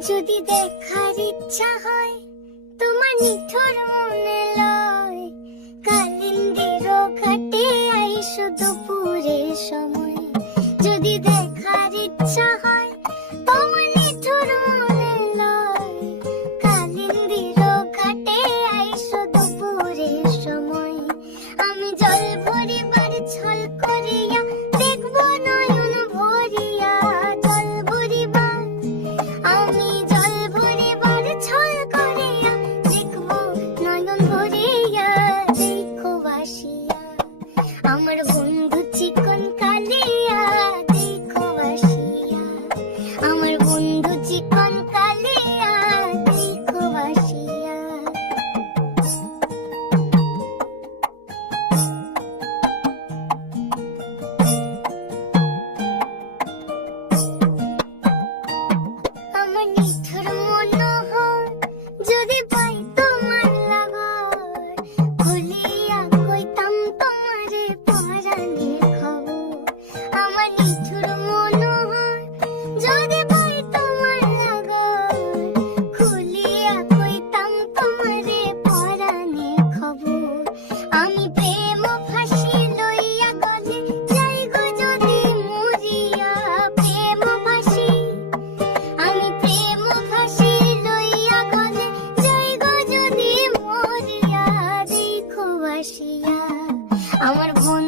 যদি দেখার ইচ্ছা হয়, তোমার নিথর মনে লয়। কালিন্দির ঘাটে আইসো দুপুরের সময়। যদি দেখার ইচ্ছা হয় அவங்களோட பொண்ணு I'm to go